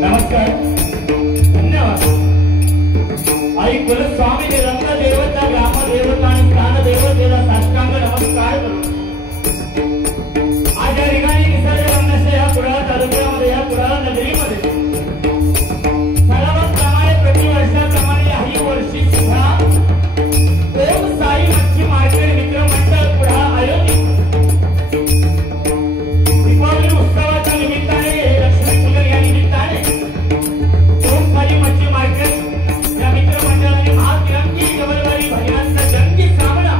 नमस्कार, धन्यवाद. आई कुलस्वामी रंग देवता, ग्राम देवता आणि स्थान देवतेला साष्टांग नमस्कार करू. आज या ठिकाणी निसर्ग रमण्याच्या या कुडाळ तालुक्यामध्ये, या कुडाळ नगरीमध्ये सर्वप्रमाणे प्रतिवर्षाप्रमाणे याही वर्षी सुद्धा ओम साई मच्छी मार्केट मित्र मंडळ कुडाळ आयोजित दीपावली उत्सवाच्या निमित्ताने, लक्ष्मी पूजन या निमित्ताने ओम साई मच्छी मार्केट या मित्र मंडळाने महातिरंगी डबलवारी भजनांचा जंगी सामना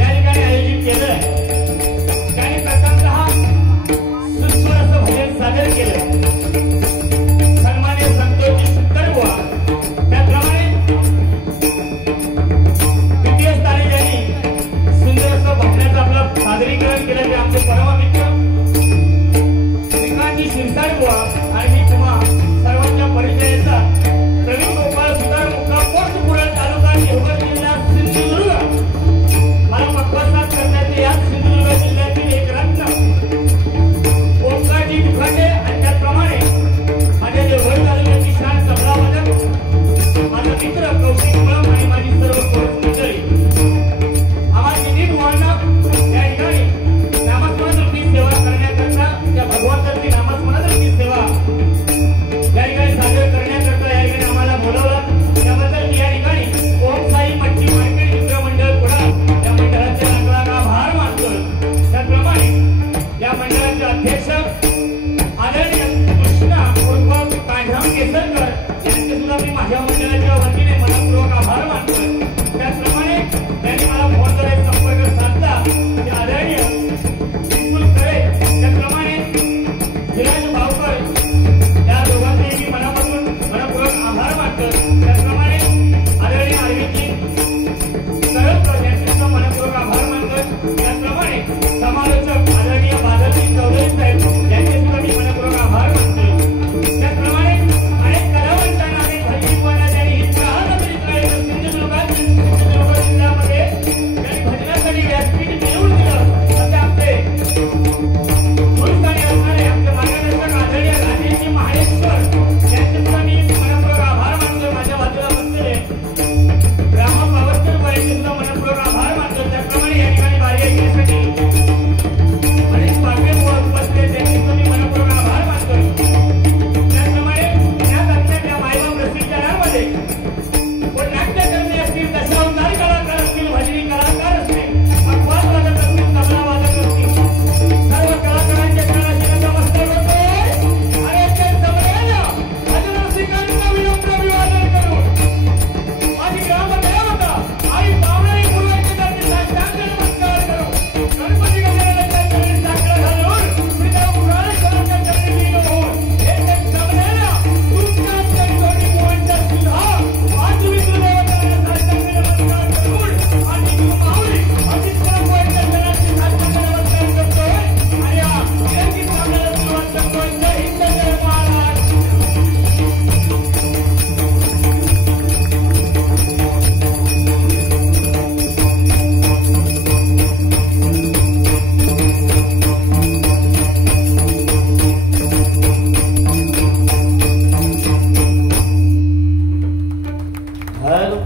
या ठिकाणी आयोजित केलं आहे. त्यांनी प्रथमतः सुस्वर असं भजन सादर केलं. सन्मान्य संतोषी सुंदरबुवा, त्याप्रमाणे द्वितीय स्थानी ज्यांनी सुंदर असं भजनाचं आपलं सादरीकरण केलं ते आमचे परम मित्र श्रीकांतजी शिरसाटबुवा. आणि मी तुम्हा सर्वांच्या परिचयाचा प्रवीण गोपाळ सुतार, मुक्काम पोस्ट कुडाळ तालुका, देवगड जिल्हा, सिंधुदुर्ग. मला पक्वासात करण्याचे याच सिंधुदुर्ग जिल्ह्यातील एक रत्न ओंकारजी दुखाटे आणि त्याचप्रमाणे माझ्या देवगड तालुक्याची शान तबला वादक माझा मित्र कौशिक मुळम आणि माझी सर्व पोस्ट मंडळी. आम्हा तिन्ही बुवांना या ठिकाणी नामस्मरणाची सेवा करण्याकरता, त्या भगवंताची नामस्मरणाची सेवा या ठिकाणी सादर करण्याकरता या ठिकाणी आम्हाला बोलावलं. त्याबद्दल मी या ठिकाणी ओम साई मच्छी मार्केट मित्र मंडळ कुडाळ या मंडळाच्या लाखालाख आभार मानतोय. त्याचप्रमाणे या मंडळाचे अध्यक्ष आदरणीय कृष्णा उर्फ कांढाम केसरकर यांचे सुद्धा मी माझ्या मंडळाच्या वतीने मनपूर्वक आभार मानतोय. त्याचप्रमाणे त्यांनी मला फोनद्वारे संपर्क साधला ते आदरणीय विपुल खरे, त्याचप्रमाणे विराज भावकर या दोघांचे मी मनापासून मनपूर्वक आभार मानतो. त्याचप्रमाणे आदरणीय आरवीजी सरळकर यांचे सुद्धा मनपूर्वक आभार मानतोय. त्याचप्रमाणे समालोचक आदरणीय बादलजी चौधरी साहेब यांचे सुद्धा मी मनपूर्वक आभार मानतोय. त्याचप्रमाणे अनेक कलावंतांना, अनेक भजनीवांना त्यांनी ही प्रहारनगरीत राहिलेलं सिंधुदुर्ग जिल्ह्यामध्ये त्यांनी भजनासाठी व्यासपीठ मिळवून दिलं. असे आपले गुरुस्थानी असणारे आपले मार्गदर्शक आदरणीय राजेशजी महाडेश्वर यांचे सुद्धा मी मनपूर्वक आभार मानतोय. माझ्या बाजूला बसलेले रामा पावसकर यांचे सुद्धा मनपूर्वक आभार मानतोय. त्याचप्रमाणे या ठिकाणी बारी ऐकण्यासाठी अनेक पागवे बसले, त्यांचे सुद्धा मी मनपूर्वक आभार मानतोय. त्याचप्रमाणे या तत्त्वाच्या मायबाप रसिकजनांमध्ये कोण नाट्यकर्मी असतील, दशावतारी कलाकार असतील, भजनी कलाकार असतील, पखवाज वादक असतील, तबला वादक असतील, सर्व कलाकारांच्या चरणाशी नतमस्तक होतोय. आणि ते सगळ्यांना भजन रसिकांना विनम्र अभिवादन करून माझी ग्रामदेवता आई पावनाई मुलाची त्यांनी साष्टांग नमस्कार करून गणपती गजाननाच्या चरणी साकडं घालून पिता पुराणेश्वराच्या चरणी लीन होऊन हे ते सगळ्यांना तुमच्या चरणी मुलांच्या सुद्धा आज विष्णुदेवतांना साष्टांग नमस्कार करून आणि माऊली अजित परमवाईच्या चरणाची साष्टांग नमस्कार करतोय. आणि या विरंगी सामन्याला सुरुवात करतोय. जय हिंद, जय महाराज. हॅलो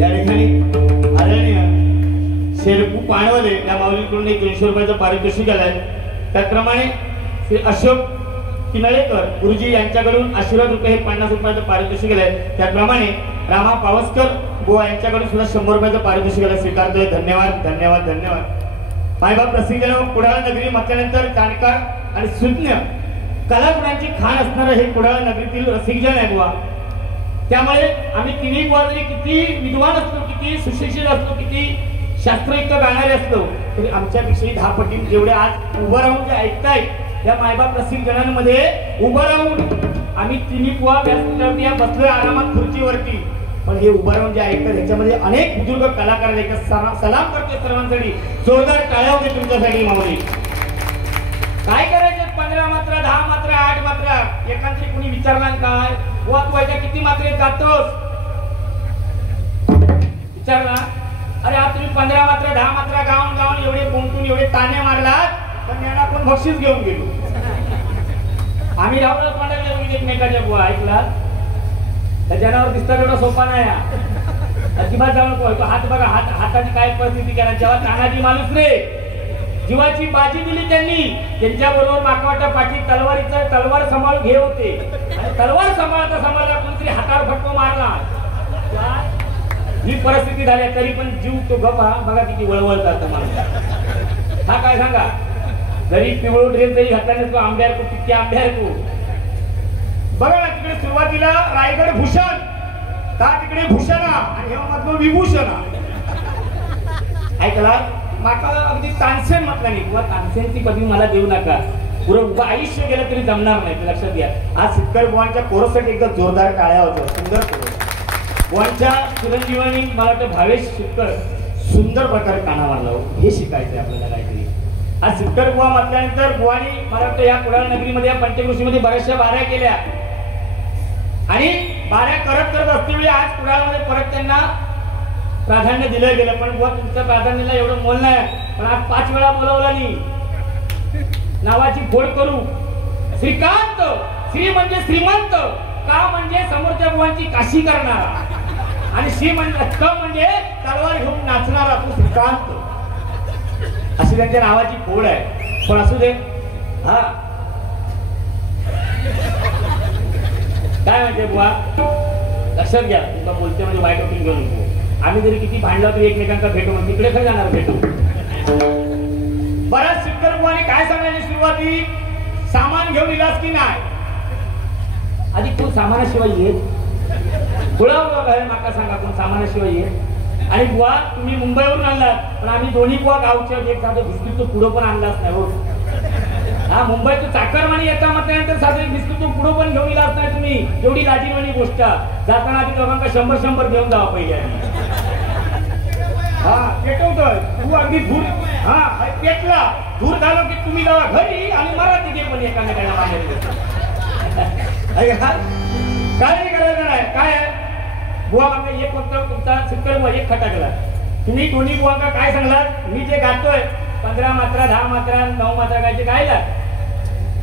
या ठिकाणी आदरणीय शेरपू पाणवले या माऊलीकडून 100 रुपयाचं पारितोषिक आलंय. त्याचप्रमाणे श्री अशोक किनळेकर गुरुजी यांच्याकडून आशीर्वाद रुपये 50 रुपयाचं पारितोषिक आलंय. त्याचप्रमाणे रामा पावसकर बुवा यांच्याकडून सुद्धा 100 रुपयाचं पारितोषिक आलं. स्वीकारतोय. धन्यवाद, धन्यवाद, धन्यवाद. मायबाप रसिकजन, कुडाळ नगरी म्हटल्यानंतर जाणकार आणि सुज्ञ कलागुणांची खाण असणारं हे कुडाळ नगरीतील रसिकजन आहे बुवा. त्यामुळे आम्ही तिन्ही बुवा जरी किती विद्वान असलो, किती सुशिक्षित असलो, किती शास्त्रयुक्त गाणारे असलो, तरी आमच्यापेक्षाही 10 पटीने जेवढे आज उभं राहून जे ऐकताय त्या मायबाप रसिकजनांमध्ये उभं राहून आम्ही तिन्ही बुवा व्यासपीठावरती या बसलोय आरामात खुर्चीवरती, पण हे उभं राहून जे ऐकतात ह्याच्यामध्ये अनेक बुजुर्ग कलाकार आहेत. सलाम करतोय सर्वांसाठी. जोरदार टाळ्या होते तुमच्यासाठी माऊली. काय करायचे? 15 मात्रा, 10 मात्रा, 8 मात्रा. एकांतरी कुणी विचारला काय वा तू किती मात्रेत जातोस विचारला अरे आज तुम्ही 15 मात्रा 10 मात्रा गाऊन गाऊन एवढे बोंबून एवढे ताने मारलात पण याला आपण बक्षीस घेऊन गेलो. आम्ही रावला पांडवले एकमेकाच्या बुवा ऐकला त्या जनावर दिसता एवढा सोपा नाही अजिबात जाऊ नको. तो हात बघा हाताची काय परिस्थिती केला जेव्हा तानाजी माणूस रे जीवाची बाजी दिली त्यांनी. त्यांच्या बरोबर माकवाटा पाठी तलवार सांभाळून घे होते आणि तलवार सांभाळता कोणतरी हातावर फटको मारला. ही परिस्थिती झाली तरी पण जीव तो गप्पा बघा किती वळवळतात तुम्हाला. हा काय सांगा जरी पिवळू ड्रेस जरी घातला तो आंब्यार तू किती आंब्यार तू बघा ना. तिकडे सुरुवातीला रायगड भूषण का तिकडे भूषणा आणि मधलं विभूषणा ऐकला. माका अगदी तानसेन म्हटलं नाही किंवा तानसेनची कधी मला देऊ नका. पुरं आयुष्य गेलं तरी जमणार नाही लक्षात घ्या. आज सिक्कर बुवांच्या कोरससाठी एकदा जोरदार टाळ्या होत्या. सुंदर बुवांच्या चिरंजीवानी मला वाटतं भावेश सिक्कर सुंदर प्रकारे काना मारला. हे शिकायचंय आपल्याला काहीतरी. आज सिक्कर बुवा म्हटल्यानंतर बुवानी मला वाटतं या कुडाळ नगरीमध्ये या पंचकृषीमध्ये बऱ्याचशा बाऱ्या केल्या आणि बाऱ्या करत असतेवेळी आज कुडाळमध्ये परत त्यांना प्राधान्य दिलं गेलं. पण बुवा तुमच्या प्राधान्याला एवढं मोल नाही. पण आज 5 वेळा बोलावला नाही नावाची फोड करू. श्रीकांत श्री म्हणजे श्रीमंत का म्हणजे समोरच्या बुवांची काशी करणारा आणि श्री म्हणजे क म्हणजे तलवार घेऊन नाचणारा तो श्रीकांत अशी त्यांच्या नावाची फोड आहे. पण असू दे. हा काय म्हणजे बुवा लक्षात घ्या. तुमचा बोलते म्हणजे वाईट वाटून घेऊ नको. आम्ही जरी किती भांडलो तरी एकमेकांना भेटू तिकडे काय जाणार भेटू. बऱ्याच सिक्कर बुवाने काय सांगायची सुरुवाती सामान घेऊन इलाज की नाही. आधी कोण सामानाशिवाय येत थोडा माका सांगा कोण सामानाशिवाय येत. आणि बुवा तुम्ही मुंबईवरून आणलात पण आम्ही दोन्ही बुवा गावचे एक साधं बिस्किट तो पुढं पण आणलाच नाही. हो हा मुंबईतून चाकरमानी येता म्हटल्यानंतर साधं बिस्किट तो पुढं पण घेऊन इलाज नाही तुम्ही. एवढी लाजीवानी गोष्ट जाताना आधी लोकांना 100 घेऊन जावं पहिले. हा पेटवतोय तू अगदी धूर हा पेटला धूर झालो की तुम्ही जावा घरी आणि मला तिथे पण एकामेकाला बाहेर काय करायचं नाही. काय बुवा म्हणजे एक फक्त तुमचा सिक्कर बुवा एक खटाकला. तुम्ही दोन्ही बुवा का काय सांगलात मी जे गातोय 15 मात्रा 10 मात्रा 9 मात्रा गायचे गायला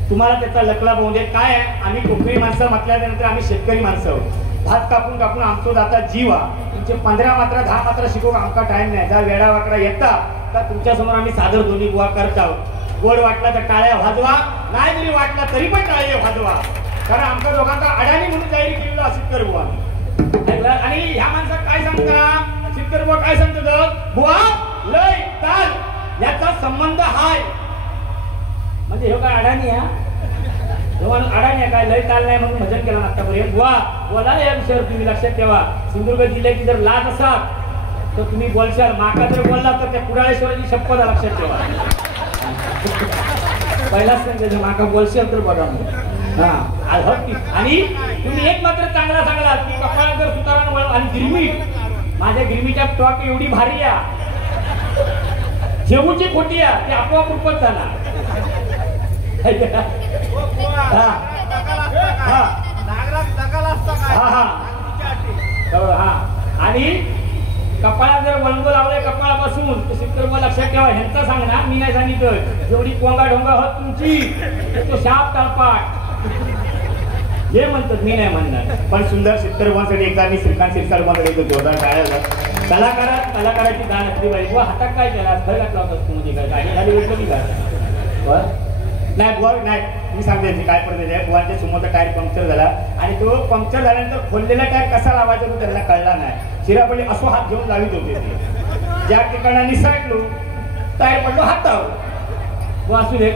तुम्हाला त्याचा लकला पाहून दे. काय आहे आम्ही कोकणी माणसं म्हटल्यानंतर आम्ही शेतकरी माणसं आहोत. भात कापून कापून आमचो जाता जीवा तुमचे 15 मात्रा 10 मात्रा शिकवू आमका टाइम नाही. जर वेडा वाकडा येता तर तुमच्या समोर आम्ही सादर दोन्ही बुवा करत आहोत. गोड वाटला तर टाळ्या वाजवा नाही जरी वाटला तरी पण टाळ्या वाजवा. कारण आमच्या दोघांचा अडाणी म्हणून जाहीर केलेला सिक्कर बुवा. आणि ह्या माणसात काय सांगता सिक्कर बुवा काय सांगतो बुवा लय ताल याचा संबंध हाय म्हणजे हे काय अडाणी हा अडाणी आहे काय लय ताल नाही म्हणून भजन केलं आतापर्यंत. बुवा बोला या विषयावर तुम्ही लक्षात ठेवा. सिंधुदुर्ग जिल्ह्याची जर लाज असाल तर तुम्ही बोलशाल. माका जर बोलला तर त्या कुडाळेश्वराची शपथ लक्षात ठेवा. पहिलाच सांगितलं माका बोलशाल तर बघा हा. आणि तुम्ही एक मात्र चांगला सांगला की कपाळात जर सुतारान वळ आणि गिरमीट माझ्या गिरमीच्या टॉक एवढी भारी आहे जेवूची खोटी आहे ती आपोआप रूपच झाला. आणि कपाळात जर वळंग लावलंय कपाळापासून सिक्कर बुवा लक्षात ठेवा. ह्यांचा सांगणार मी नाही सांगितलं. जेवढी कोंगा ढोंगा होत तुमची तो शाप तालपाट हे म्हणतात मी नाही म्हणणार. पण सुंदर सिक्कर बुवांसाठी एकदा मी श्रीकांत सिरसाट जोरदार टाळ्या. कलाकाराची दान असली पाहिजे. बुवा हातात काय केला खरं घातला होता म्हणजे काय गाडी झाली भेटलो की काय नाही बुवा नाही. मी सांगते काय पडते आहे बुवांच्या समोरचा टायर पंक्चर झाला आणि तो पंक्चर झाल्यानंतर खोललेला टायर कसा लावायचा तो त्यांना कळला नाही. शिरापल्ली असो हात घेऊन लावित होते ते. ज्या ठिकाणी निसटलो टायर पडलो हातावर. बुवा असू दे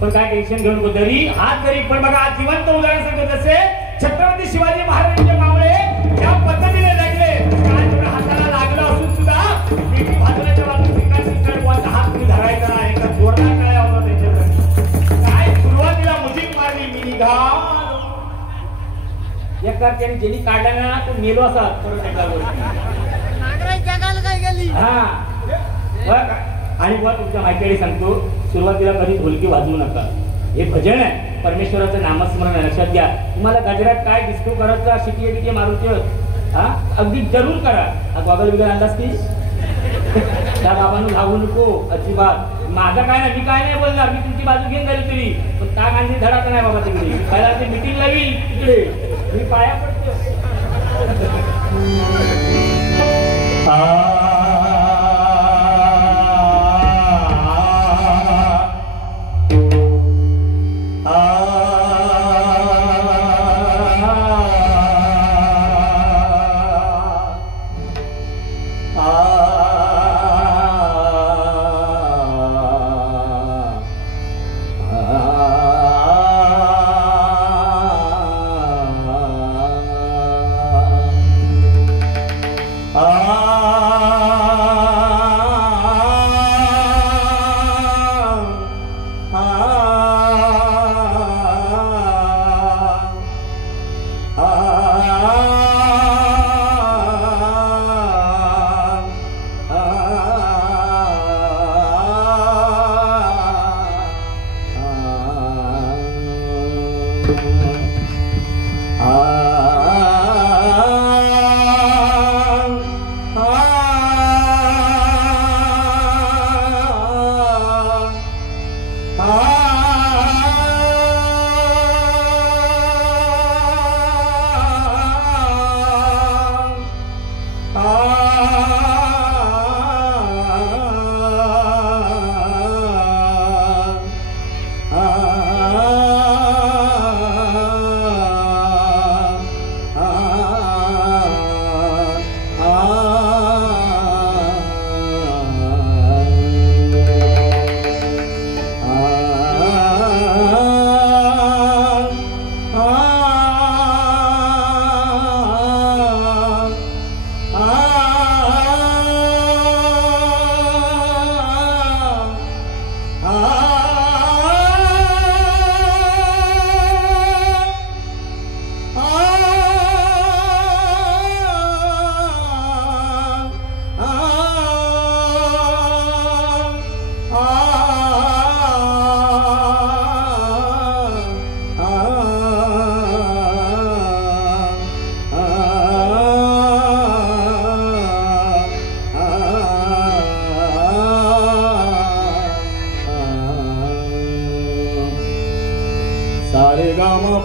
पण काय टेन्शन घेऊन नको. जरी हात जरी पण बघा आज जिवंत उदाहरण सांगतो जसे छत्रपती शिवाजी महाराजांचे मावळे ज्या पद्धतीने लागले काय हाताला लागलं असून सुद्धा बाजूच्या बाजूला हात तुम्ही धरायचा नाही. एका जोरदार काय होता त्याच्याकडे काय सुरुवातीला मुजीक मारली मी निघाल एका त्याने ज्यांनी काढला ना तो मेलो असा हा. आणि बुवा तुमच्या माहितीकडे सांगतो सुरुवातीला कधी ढोलकी वाजवू नका. हे भजन आहे परमेश्वराचं नामस्मरण लक्षात घ्या. तुम्हाला गजरात काय डिस्को करायचा शिटी मारूचे हा अगदी जरूर करा. हा गॉगल बिगल आणलास की त्या बाबांना धावू नको अजिबात. माझा काय नाही, मी काय नाही बोलणार, मी तुमची बाजू घेऊन झाली तरी, पण त्या गांधी धडाचा नाही बाबा तिकडे. पहिला ते मिटिंग लावी तिकडे, मी पाया पडतो.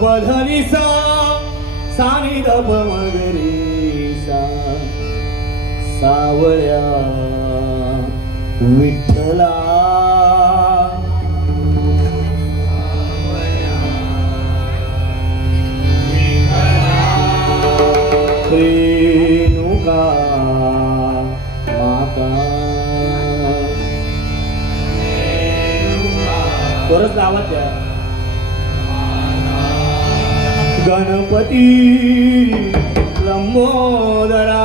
बधनिसा सानी दप मगरीसा सावळ्या विठ्ठला रेणुका माता परत आवाज द्या गणपती लंबोदरा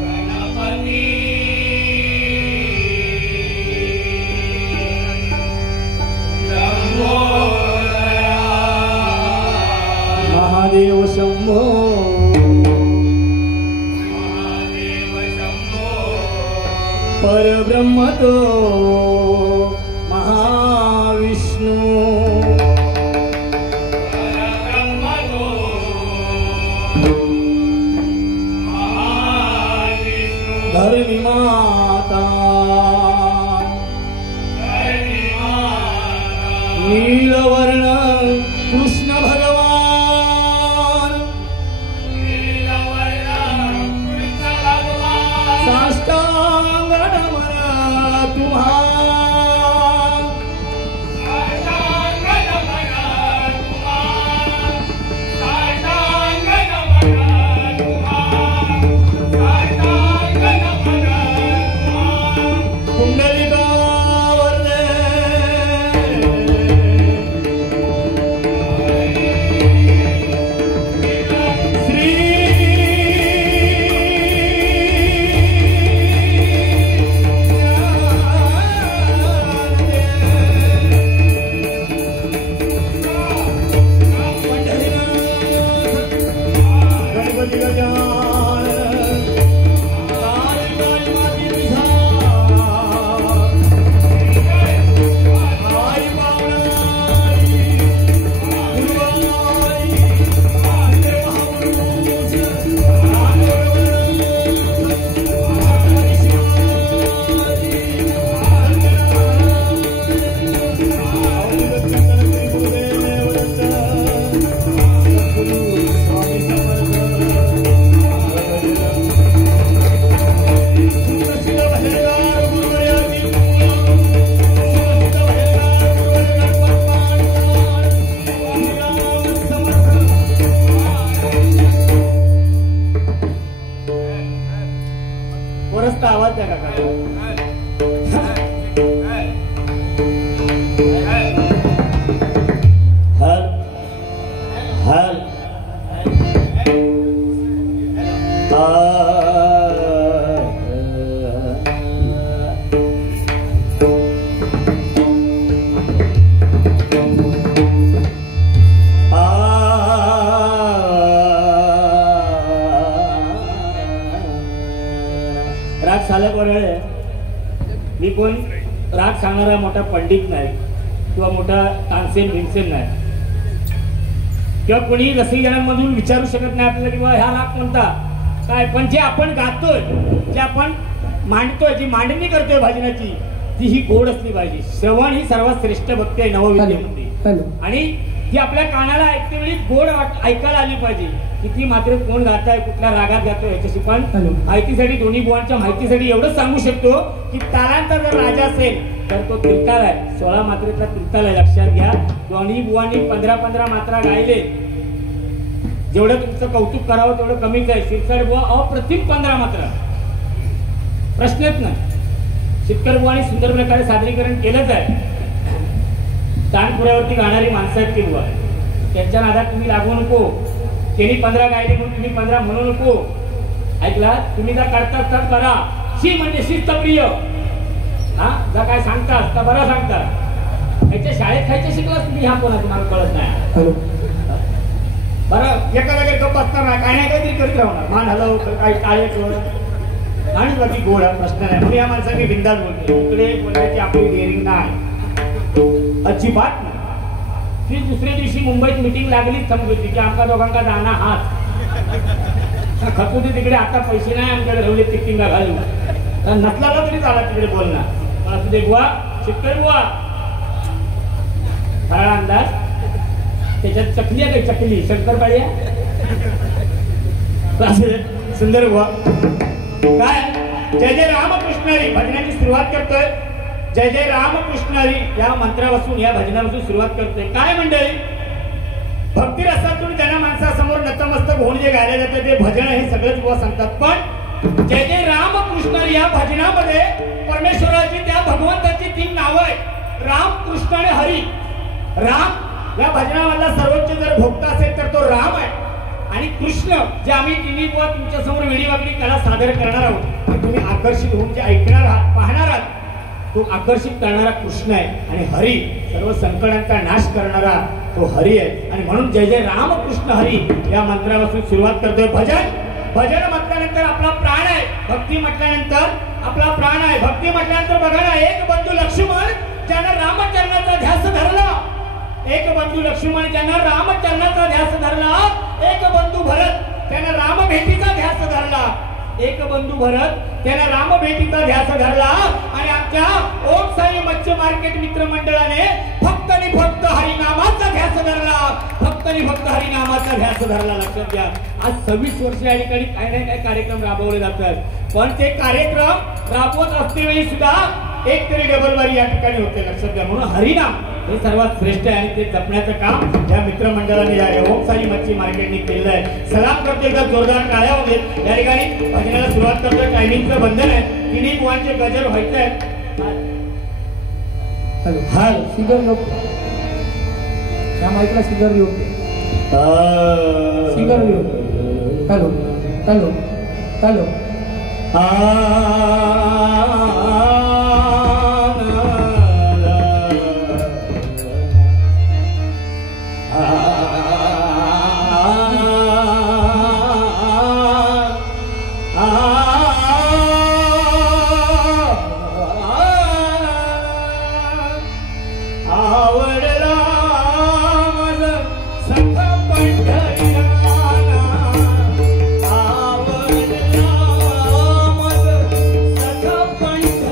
गणपती लंबोदरा महादेव शंभो महादेव शंभो परब्रह्म तो धरणी माता नीलवर्ण कृष्ण भगवान साष्टांग नमन तुम्हा वरसता आवाज द्या काका. हल हल राग साला बरोबर. मी कोण राग सांगणारा मोठा पंडित नाही किंवा मोठा तानसेन भीमसेन नाही किंवा कोणी रसिकजनांमधून विचारू शकत नाही आपल्याला किंवा ह्या राग कोणता काय. पण जे आपण गातोय, जे आपण मांडतोय, जी मांडणी करतोय भजनाची, ती ही गोड असली पाहिजे. श्रवण ही सर्वात श्रेष्ठ भक्ती आहे नवविद्येमध्ये. आणि ती आपल्या कानाला ऐकते वेळी गोड ऐकायला आली पाहिजे. किती मात्र कोण गाताय, कुठल्या रागात गातोय याच्याशी पण माहितीसाठी, दोन्ही बुवांच्या माहितीसाठी एवढंच सांगू शकतो की तालांचा जर राजा असेल तर तो त्रिताल आहे. 16 मात्रेचा त्रिताल आहे, लक्षात घ्या. दोन्ही बुवांनी 15-15 मात्रा गायले. जेवढं तुमचं कौतुक करावं तेवढं कमीच आहे. शिरसाट बुवा अप्रतिम 15 मात्रा, प्रश्नच नाही. शितकर बुवांनी सुंदर प्रकारे सादरीकरण केलंच आहे. तानपुऱ्यावरती गाणारी माणसं आहेत ती बुवा, त्यांच्या नादात तुम्ही लागू नको. त्यांनी 15 गायले म्हणून तुम्ही 15 म्हणू नको. ऐकला? तुम्ही जा करता करा. शी म्हणजे शिस्तप्रिय. हा जा काय सांगतास का बरं सांगता. याच्या शाळेत खायचं शिकलास तुम्ही, ह्या कोणा तुम्हाला कळत नाही. बरं एका जागेत गप्प असणार नाही, काय नाही काहीतरी करीत राहणार. मान हलव, काही टाळे कर आणि बाकी गोड प्रश्न नाही. म्हणून या माणसाने बिंदास बोलते. इकडे बोलायची आपली डेअरिंग नाही, अजिबात नाही. ती दुसऱ्या दिवशी मुंबईत मिटिंग लागलीच समजूती की आमका दोघांका जाणार हात खतुती तिकडे. आता पैसे नाही आमच्याकडे रवले तिकिंगा घालू नसला तरी चाला तिकडे बोलणार. पण असं ते बुवा शेतकरी बुवा फराळ अंदाज त्याच्यात चकली आहे. काही चकली शंकरपाळी आहे सुंदर बुवा. काय जय जय रामकृष्ण हरी भजनाची सुरुवात करतोय. जय जय रामकृष्ण हरी या मंत्रापासून, या भजनापासून सुरुवात करतोय. काय मंडळी, भक्ती रसातून ज्यांना माणसासमोर नतमस्तक होऊन जे गायले जाते ते भजन हे सगळंच बुवा सांगतात. पण जय जय रामकृष्ण हरी या भजनामध्ये परमेश्वराची, त्या भगवंताची 3 नावं आहेत, राम, कृष्ण आणि हरी. राम या भजनामधला सर्वोच्च जर भोक्ता असेल तर तो राम आहे. आणि कृष्ण जे आम्ही तिन्ही बुवा तुमच्या समोर वेळीवाकडी कला सादर करणार आहोत, तुम्ही आकर्षित होऊन जे ऐकणार आहात, पाहणार आहात, तो आकर्षित करणारा कृष्ण आहे. आणि हरी सर्व संकटांचा नाश करणारा तो हरी आहे. आणि म्हणून जय जय रामकृष्ण हरी या मंत्रापासून सुरुवात करतोय. भजन म्हटल्यानंतर आपला प्राण आहे. भक्ती म्हटल्यानंतर आपला प्राण आहे. भक्ती म्हटल्यानंतर बघा ना, एक बंधू लक्ष्मण ज्यानं रामचरणाचा ध्यास धरला, एक बंधू लक्ष्मण ज्यानं रामचरणाचा ध्यास धरला, एक बंधू भरत त्यानं राम भेटीचा ध्यास धरला, एक बंधू भरत त्यानं राम भेटीचा ध्यास धरला. आणि आमच्या ओम साई मत्स्य मार्केट मित्र मंडळाने फक्त आणि फक्त हरिनामाचा ध्यास धरला, फक्त आणि फक्त हरिनामाचा ध्यास धरला. लक्षात घ्या, आज 26 वर्ष या ठिकाणी काही ना काही कार्यक्रम राबवले जातात. पण ते कार्यक्रम राबवत असतेवेळी सुद्धा एक तरी डबलवारी या ठिकाणी होते. लक्षात घ्या. म्हणून हरिनाम हे सर्वात श्रेष्ठ आहे आणि ते जपण्याचं काम या मित्रमंडळाने या ओम साई मच्छी मार्केटने केलेलं आहे. सलाम करतो, एकदा जोरदार टाळ्या होते. या ठिकाणी भजनाला सुरुवात करतोय. टायमिंगचं बंधन आहे. तिन्ही बुवांचे गजर व्हायचे आहेत. हाय सिंगर योग, त्या माईकला singer Yog, singer Yog. Hello hello hello. पंढरीला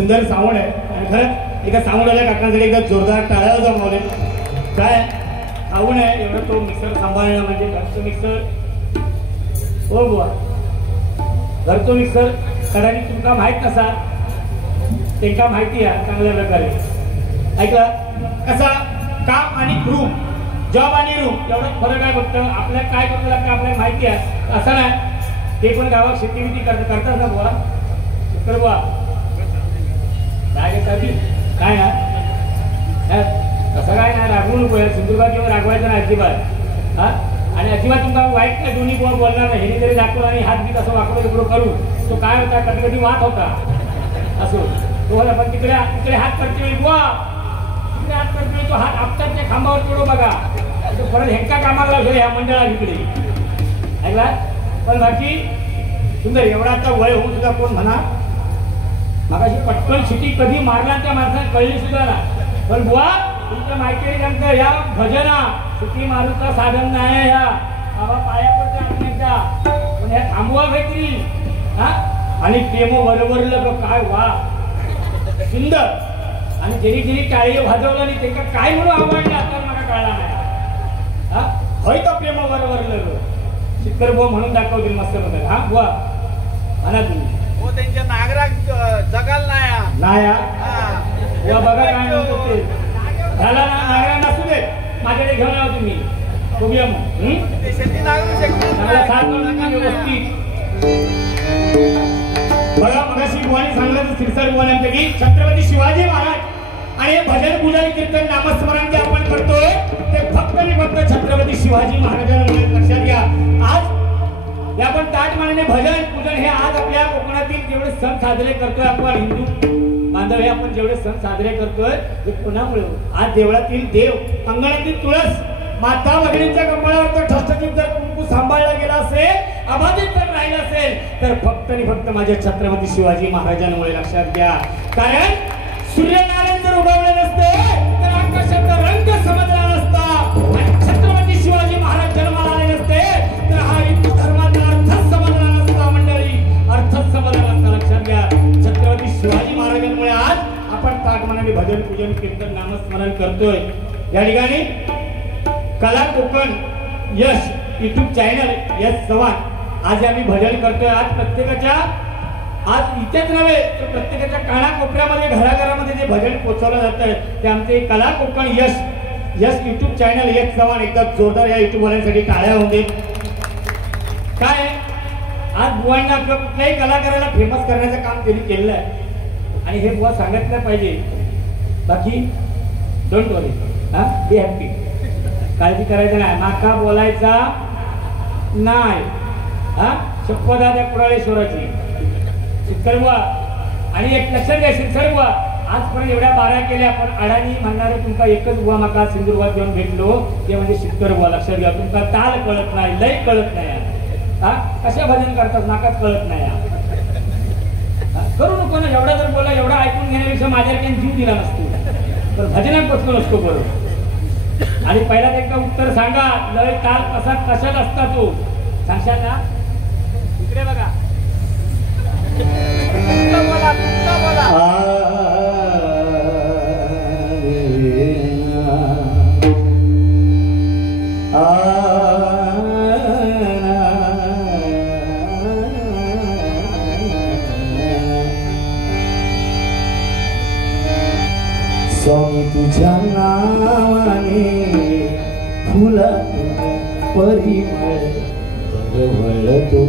सुंदर साऊंड आहे आणि खरंच एका साऊंडवाल्या काकांसाठी एकदा जोरदार टाळ्या जमवले. काय साऊंड आहे एवढं तो मिक्सर सांभाळणं म्हणजे घरचं मिक्सर. हो बुवा घरचं मिक्सर कारण तुमका माहीत नसा त्यांना माहिती आहे चांगल्या प्रकारे. ऐकलं कसा काम आणि रूम जॉब आणि रूम एवढं फरक आहे. फक्त आपल्याला काय करावं लागतं आपल्याला माहिती आहे असं नाही. ते पण गावात शेती बिती करतात ना बुवा कर बुवा काय काय ना तसं काय नाही रागवू नको सिंधुदुर्गात किंवा रागवायचं नाही अजिबात. हा आणि अजिबात तुमचा वाईट नाही दोन्ही कोण बोलणार नाही. हे जरी दाखवलं आणि हात बीत असं वाकडं तिकडं करू तो काय होता कधी कधी वाद होता असो तो पण तिकडे हात करते वेळी बुवा तिकडे हात करते वेळी तो हात आपटाच्या खांबावर तोडो बघा तो परत हेंका कामाला लागतो ह्या मंडळात इकडे. ऐकला पण बाकी सुंदर एवढा आता वय होऊन सुद्धा कोण म्हणा मगाशी पटकन शिटी कधी मारला त्या माणसाला कळली सुद्धा ना. पण बुवा तुमच्या माहिती सांगतं या भजना शिटी मारूचा साधन नाही ह्या बाबा पाया पडते आणण्याचा पण ह्या थांबवा काहीतरी. हा आणि प्रेमो वरवरलं काय वा सुंदर आणि जेरी जेरी टाळी वाजवलं आणि त्यांना काय म्हणून आवडलं आता मला कळला नाही. हा होय का प्रेमो वरवरलं शिकर बुवा म्हणून दाखवतील मस्त बघा. हा बुवा म्हणा तुम्ही हो त्यांच्या नागराक जगाल नाया बुवा बघा काय म्हणतो ते झाला ना नागरा नसू दे माझ्याकडे घेऊन या तुम्ही बघूया मग शेती नागरू शकतो व्यवस्थित. बघा मगाशी बुवानी सांगलं सिरसर बुवांपैकी छत्रपती शिवाजी महाराज आणि हे भजन पूजन कीर्तन नामस्मरण जे आपण करतोय ते फक्त आणि फक्त छत्रपती शिवाजी महाराजांमुळे. लक्षात घ्या आज हे आपण ताटमानेने भजन पूजन हे आज आपल्या कोकणातील जेवढे सण साजरे करतोय आपण हिंदू बांधव हे आपण जेवढे सण साजरे करतोय ते कोणामुळे आज देवळातील देव अंगणातील तुळस माता भगिनींच्या कपाळावर ठसठसीत जर कुंकू सांभाळला गेला असेल अबाधित जर राहिला असेल तर फक्त आणि फक्त माझ्या छत्रपती शिवाजी महाराजांमुळे. लक्षात घ्या कारण सूर्यनारायण जर उगवले नसते तर आकाशाचा रंग समजला नसता आणि छत्रपती शिवाजी महाराज जन्माला आले नसते तर हा हिंदू धर्माचा अर्थच समजला नसता. मंडळी अर्थच समजला नसता. लक्षात घ्या छत्रपती शिवाजी महाराजांमुळे आज आपण ताटमानाने भजन पूजन कीर्तन नामस्मरण करतोय. या ठिकाणी कला कोकण यश युट्यूब चॅनल यश चव्हाण आज आम्ही भजन करतोय. आज प्रत्येकाच्या आज इथेच नव्हे तर प्रत्येकाच्या कानाकोपऱ्यामध्ये घराघरामध्ये जे भजन पोचवलं जातं ते आमचे कला कोकण यश युट्यूब चॅनल यश चव्हाण एकदा जोरदार या युट्यूब वाल्यांसाठी टाळ्या होते. काय आज बुवांना किंवा कुठल्याही कलाकाराला फेमस करण्याचं काम त्यांनी केलेलं आहे आणि हे बुवा सांगितलं पाहिजे. बाकी डोंट वरी हा बी हॅपी काळजी करायचं नाही माका बोलायचा नाही. हा शपथ आहे त्या कुडाळेश्वराची शिरसरबुवा आणि एक लक्षात घ्या शिरसरबुवा आजपर्यंत एवढ्या बारा केल्या पण अडाणी म्हणणारे तुमका एकच बुवा माका सिंधुदुर्गात घेऊन भेटलो ते म्हणजे शिरसरबुवा. लक्षात घ्या तुमका ताल कळत नाही लय कळत नाही. हा कशा भजन करतात नाकाच कळत नाही. करू नको ना एवढा जर बोला एवढा ऐकून घेण्यापेक्षा माझ्याकडे जीव दिला नसतो तर भजनात बसलो नसतो बरोबर. आणि पहिला एकदा उत्तर सांगा लय ताल कसा कशात असता तो सांगशाल ना इकडे बघा स्वामी तुझ्या नावाने फुला परिमळ वळतो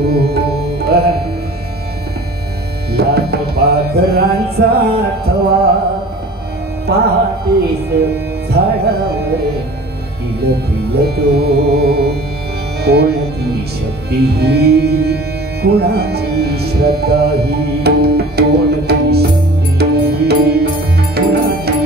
लाख पाखरांचा थवा पहाटेस झाडावर पिलतो. कोणती शक्ती ही कुणाची श्रद्धा ही कोणती शक्ती कुणाची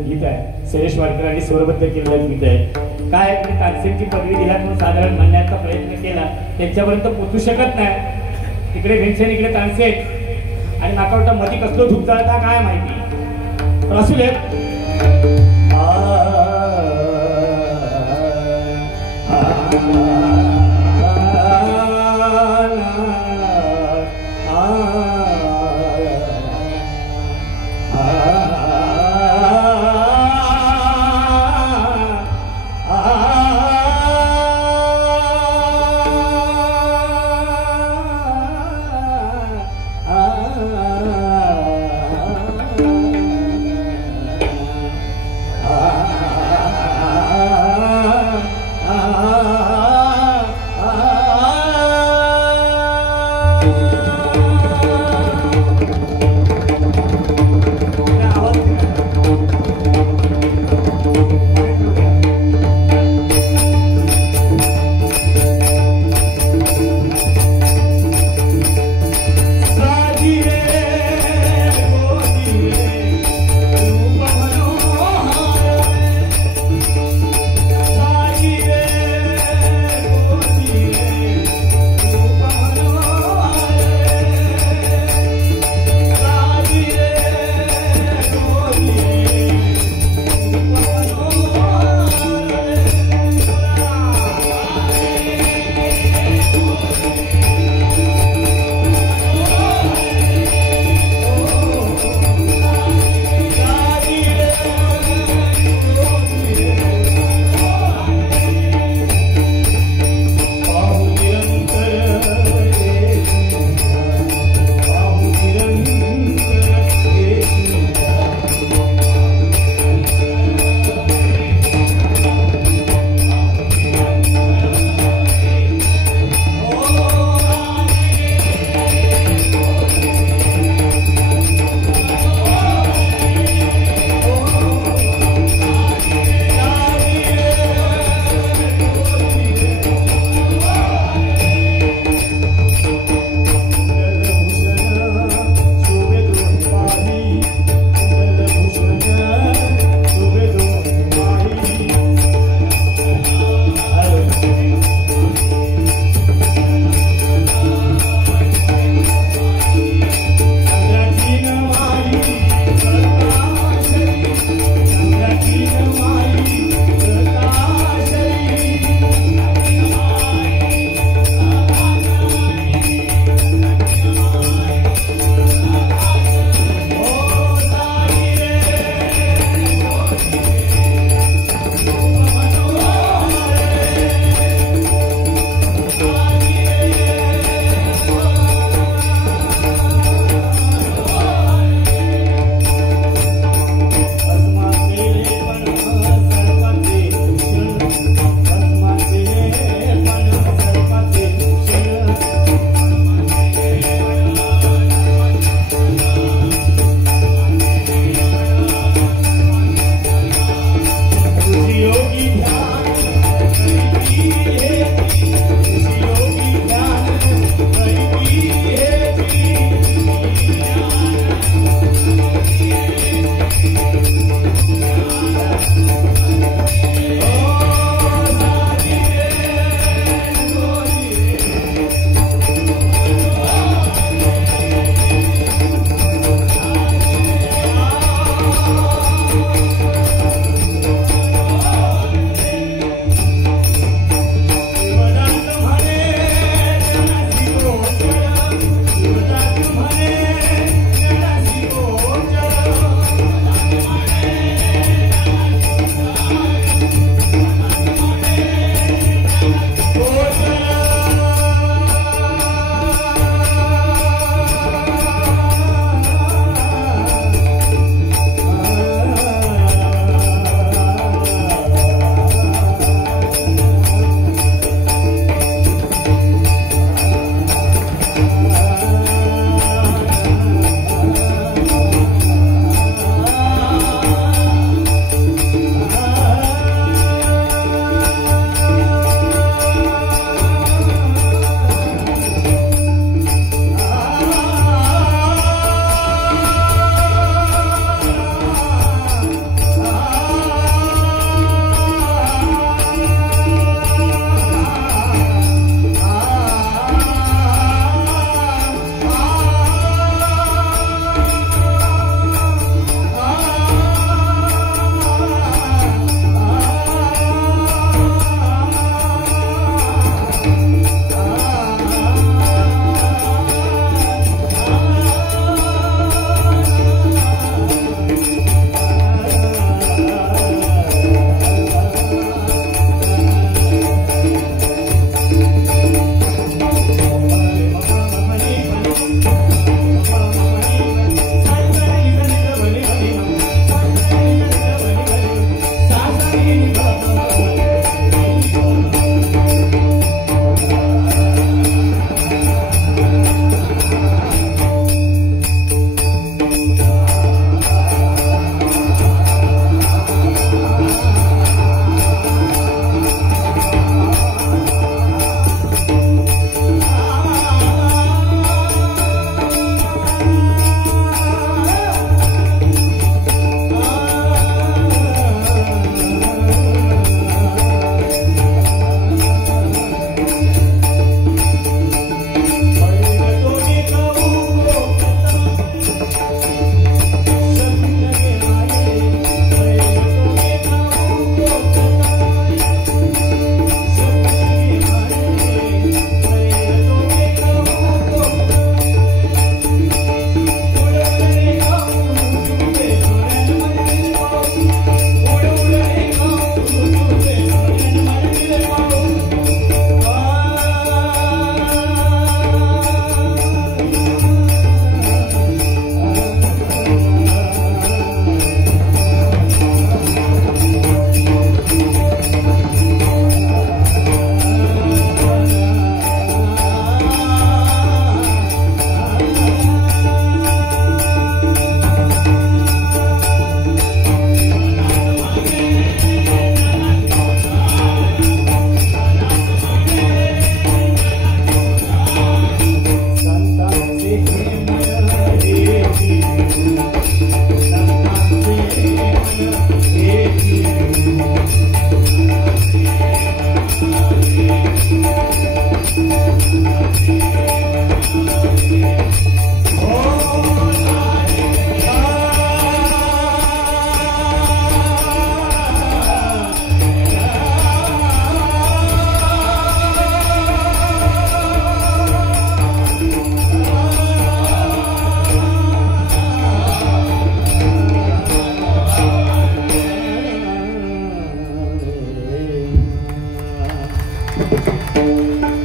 गीत आहे शैलेश वाडकरांनी स्वरबद्ध केलेलं गीत आहे. काय तुम्ही तानसेनची पदवी दिला म्हणून साधारण म्हणण्याचा प्रयत्न केला, त्यांच्यापर्यंत पोहोचू शकत नाही. तिकडे भीमसेन इकडे तानसेन आणि माका वाटतं मधी कसलो धूप जाळता काय माहिती. पण असू दे. आ